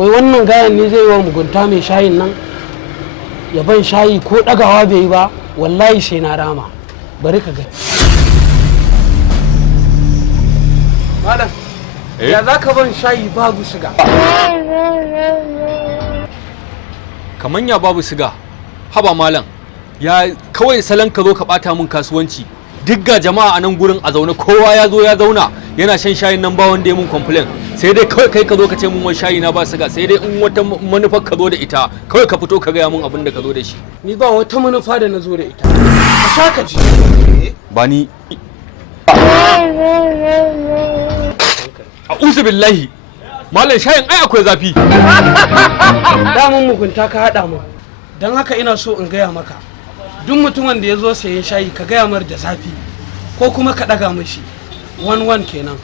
wai wannan gayan ne zai yi wa mugunta mai shayin nan ya ban shayi ko ɗagawa bai yi ba, wallahi sai na rama. Bari ka ga. Malam, ya za ka ban shayi babu siga? Kaman ya babu siga? Haba malam, ya kawai salon ka zo ka ɓata min kasuwanci. Duk ga jama'a a nan gurin a zaune, kowa ya zo ya zauna yana shan shayin nan ba wanda ya mun complain. Sai dai kawai kai ka zo ka ce mun wani shayi na ba siga, sai dai in wata manufar ka zo da ita kawai ka fito ka gaya mun abin da ka zo da shi. Ni ba wata manufa da na zo da ita. Ka sha ka ji. Ba ni. A'udhu billahi. Malam shayin ai akwai zafi. Damun mugunta ka haɗa mu. Don haka ina so in gaya maka. Duk mutumin da ya zo sayen shayi ka gaya mar da zafi ko kuma ka ɗaga mashi 1-1 kenan.